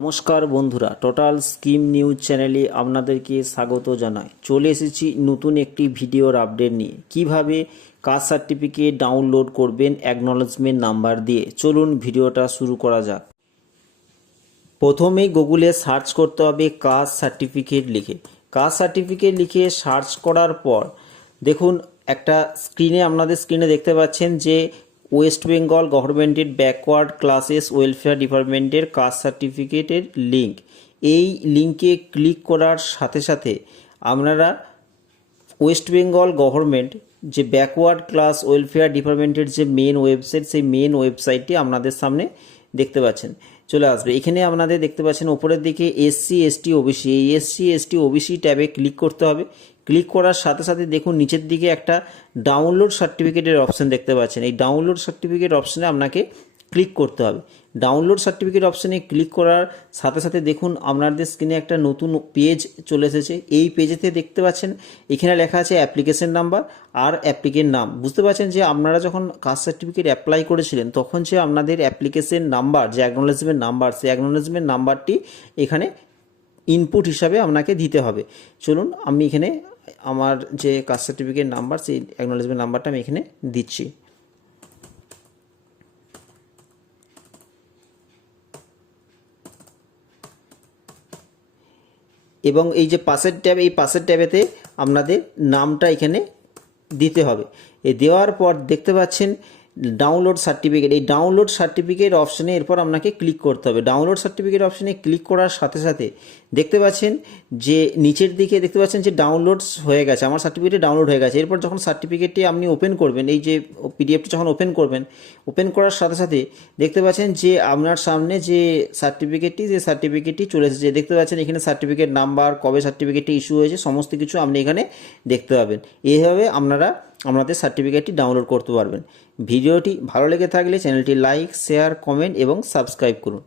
নমস্কার বন্ধুরা, total scheme news চ্যানেলে আপনাদেরকে স্বাগত জানাই। চলে এসেছি নতুন একটি ভিডিওর আপডেট নিয়ে। কিভাবে কাস্ট সার্টিফিকেট ডাউনলোড করবেন অ্যাকনলেজমেন্ট নাম্বার দিয়ে। চলুন ভিডিওটা শুরু করা যাক। প্রথমেই গুগলে সার্চ করতে হবে কাস্ট সার্টিফিকেট লিখে। কাস্ট সার্টিফিকেট লিখে সার্চ করার পর দেখুন একটা আপনাদের স্ক্রিনে দেখতে পাচ্ছেন যে ওয়েস্ট বেঙ্গল গভর্নমেন্টের ব্যাকওয়ার্ড ক্লাসেস ওয়েলফেয়ার ডিপার্টমেন্টের কাস্ট সার্টিফিকেটের লিঙ্ক। এই লিঙ্কে ক্লিক করার সাথে সাথে আপনারা ওয়েস্ট বেঙ্গল গভর্নমেন্ট যে ব্যাকওয়ার্ড ক্লাস ওয়েলফেয়ার ডিপার্টমেন্টের যে মেন ওয়েবসাইট, সেই মেন ওয়েবসাইটটি আপনাদের সামনে দেখতে পাচ্ছেন চলে আসবে। এখানে আপনাদের দেখতে পাচ্ছেন ওপরের দিকে এসসি এসটি ওবিসি, এই এসসি এসটি ওবিসি ট্যাবে ক্লিক করতে হবে। ক্লিক করার সাথে সাথে দেখুন নিচের দিকে একটা ডাউনলোড সার্টিফিকেটের অপশান দেখতে পাচ্ছেন। এই ডাউনলোড সার্টিফিকেট অপশানে আপনাকে ক্লিক করতে হবে। ডাউনলোড সার্টিফিকেট অপশানে ক্লিক করার সাথে সাথে দেখুন আপনাদের স্ক্রিনে একটা নতুন পেজ চলে এসেছে। এই পেজেতে দেখতে পাচ্ছেন এখানে লেখা আছে অ্যাপ্লিকেশন নাম্বার আর অ্যাপ্লিকেন্ট নাম। বুঝতে পারছেন যে আপনারা যখন কাস্ট সার্টিফিকেট অ্যাপ্লাই করেছিলেন তখন যে আপনাদের অ্যাপ্লিকেশন নাম্বার যে অ্যাকনলেজমেন্ট নাম্বার, সেই অ্যাকনলেজমেন্ট নাম্বারটি এখানে ইনপুট হিসাবে আপনাকে দিতে হবে। চলুন আমি এখানে আমার যে কাস্ট সার্টিফিকেট নাম্বার, সেই অ্যাকনলেজমেন্ট নাম্বারটা আমি এখানে দিচ্ছি। এবং এই যে পাশের ট্যাব, এই পাশের ট্যাবেতে আপনাদের নামটা এখানে দিতে হবে। এই দেওয়ার পর দেখতে পাচ্ছেন ডাউনলোড সার্টিফিকেট। এই ডাউনলোড সার্টিফিকেট অপশানে এরপর আপনাকে ক্লিক করতে হবে। ডাউনলোড সার্টিফিকেট অপশানে ক্লিক করার সাথে সাথে দেখতে পাচ্ছেন যে নিচের দিকে দেখতে পাচ্ছেন যে ডাউনলোডস হয়ে গেছে, আমার সার্টিফিকেট ডাউনলোড হয়ে গেছে। এরপর যখন সার্টিফিকেটটি আপনি ওপেন করবেন, এই যে পিডিএফটি যখন ওপেন করবেন, ওপেন করার সাথে সাথে দেখতে পাচ্ছেন যে আপনার সামনে যে সার্টিফিকেটটি চলে এসেছে। দেখতে পাচ্ছেন এখানে সার্টিফিকেট নাম্বার, কবে সার্টিফিকেটটি ইস্যু হয়েছে, সমস্ত কিছু আপনি এখানে দেখতে পাবেন। এইভাবে আপনারা আপনাদের সার্টিফিকেটটি ডাউনলোড করতে পারবেন। ভিডিওটি ভালো লেগে থাকলে চ্যানেলটি লাইক, শেয়ার, কমেন্ট এবং সাবস্ক্রাইব করুন।